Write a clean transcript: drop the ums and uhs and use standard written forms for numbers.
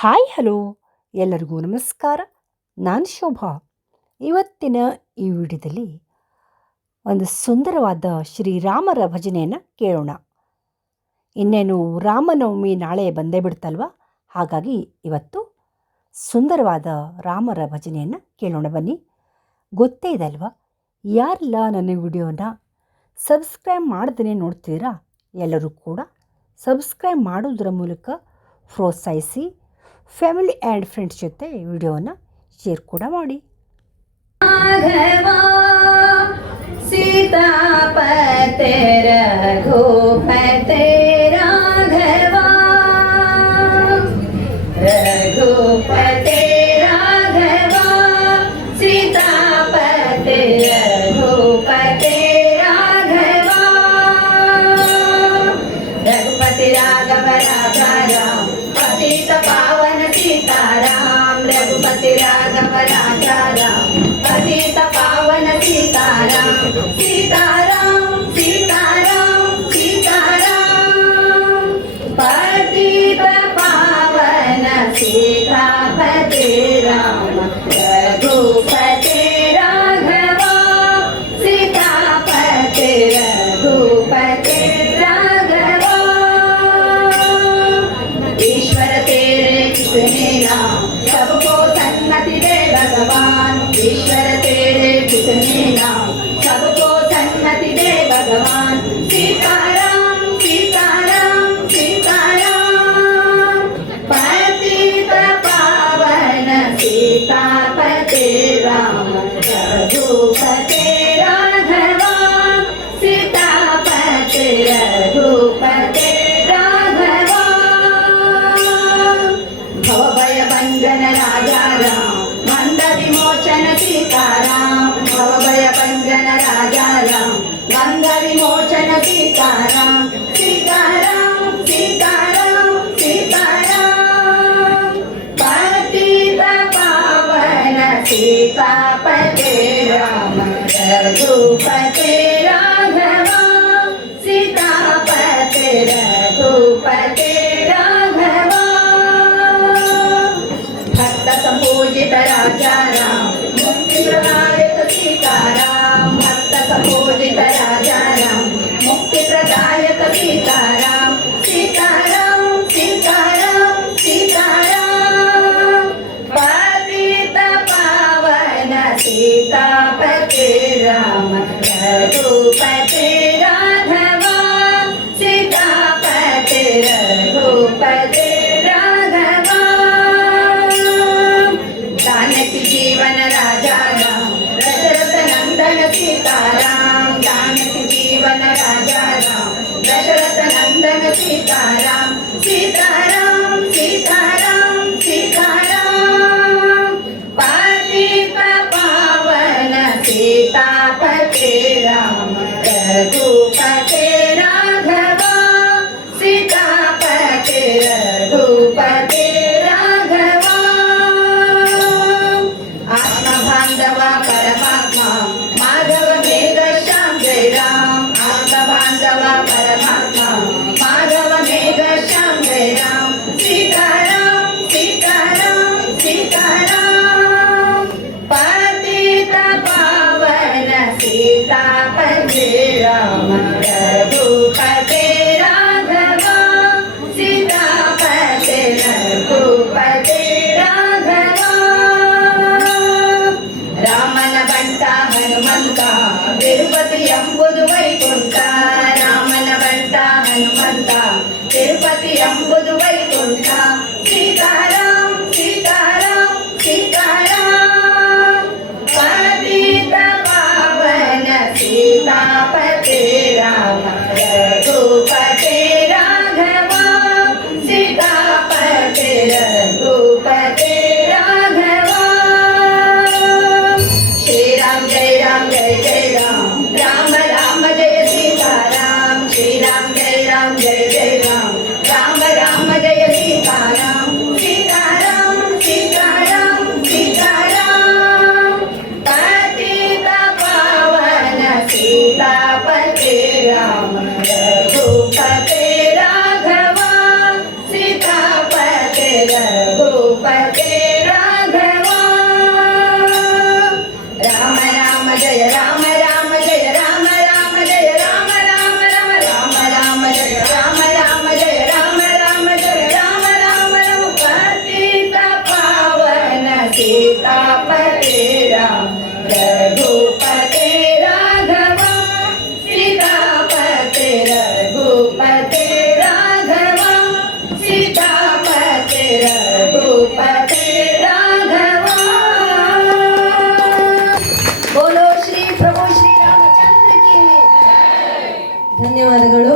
Hi hello ಎಲ್ಲರಿಗೂ ನಮಸ್ಕಾರ. ನಾನು ಶೋಭಾ. ಇವತ್ತಿನ ಈ ವಿಡಿಯೋದಲ್ಲಿ ಒಂದು ಸುಂದರವಾದ ಶ್ರೀರಾಮರ ಭಜನೆಯನ್ನು ಕೇಳೋಣ. ಇನ್ನೇನು ರಾಮನವಮಿ ನಾಳೆ ಬಂದೇ ಬಿಡ್ತಲ್ವ, ಹಾಗಾಗಿ ಇವತ್ತು ಸುಂದರವಾದ ರಾಮರ ಭಜನೆಯನ್ನು ಕೇಳೋಣ. ಬನ್ನಿ. ಗೊತ್ತೇ ಇದೆ ಅಲ್ವಾ, ಯಾರೆಲ್ಲ ನನ್ನ ವಿಡಿಯೋನ ಸಬ್ಸ್ಕ್ರೈಬ್ ಮಾಡ್ದೇ ನೋಡ್ತೀರಾ ಎಲ್ಲರೂ ಕೂಡ ಸಬ್ಸ್ಕ್ರೈಬ್ ಮಾಡೋದ್ರ ಮೂಲಕ ಪ್ರೋತ್ಸಾಹಿಸಿ. ಫ್ಯಾಮಿಲಿ ಆ್ಯಂಡ್ ಫ್ರೆಂಡ್ಸ್ ಜೊತೆ ವಿಡಿಯೋನ ಶೇರ್ ಕೂಡ ಮಾಡಿ. सीतापते रघुपते राघवा रघुपते राघवा सीतापते रघुपते राघवा रघुपति राघव राजा राम पतित पावन सीताराम रघुपति राघव राजा राम पतित पावन सीताराम सीताराम सीताराम सीताराम पतित पावन सीतापते राम रघुपते राघवा सीतापते रघुपते राघवा ईश्वर तेरे किसने नाम सबको सन्मति दे भगवान ईश्वर तेरे किसने नाम सबको सन्मति दे भगवान सीताराम सीताराम सीताराम पतित पावन सीतापते राम रघुपते राघवा सीतापते रघुपते राघवा भवभय भंजन राजा राम मंद विमोचन सीताराम भवभय भंजन राजा राम मंद विमोचन सीताराम सीताराम सीताराम सीताराम पतित पावन सीतापते राम रघुपते राघवा सीतापते रघुपते राघवा भक्त संपूजित राजा राम मुक्ति प्रदायक सीताराम भक्त संपूजित राजा राम मुक्ति प्रदायक सीताराम सीताराम सीताराम सीताराम पतित पावन सीतापते राम रघुपते राघवा सीतापते रघुपते राघवा जानकी जीवन राजा राम दशरथ नंदन सीताराम जानकी जीवन राजा राम दशरथ नंदन सीताराम सीताराम सीताराम सीताराम पतित पावन सीतापते राम रघुपते राघवा सीतापते रघुपते राघवा आत्मा बांधव परमात्मा माधव मेघ श्याम जय राम आत्मा बांधव परमात्मा माधव मेघ श्याम जय राम सीताराम सीताराम सीताराम पतित पावन सीतापते राम रघुपते राघवा सीतापते रघुपते राघवा ರಾಮನ ಬಂಟ ಹನುಮಂತ ತಿರುಪತಿ ಎಂಬುದು ವೈಕುಂಠ ರಾಮನ ಬಂಟ ಹನುಮಂತ ತಿರುಪತಿ ಎಂಬುದು ವೈಕುಂಠ ಸೀತಾರಾಮ್ ಸೀತಾರಾಮ್ ಸೀತಾರಾಮ್ ಪತಿತ ಪಾವನ ಸೀತಾಪತೆ ರಾಮ ರಘುಪತೆ ರಾಘವ ಸೀತಾಪತೆ ರಘುಪತೆ ರಾಘವ जय राम जय जय राम राम राम जय सीताराम श्री राम जय जय राम राम राम जय सीताराम सीताराम सीताराम सीताराम पतित पावन सीतापते राम रघुपते राघवा सीतापते रघु ಧನ್ಯವಾದಗಳು.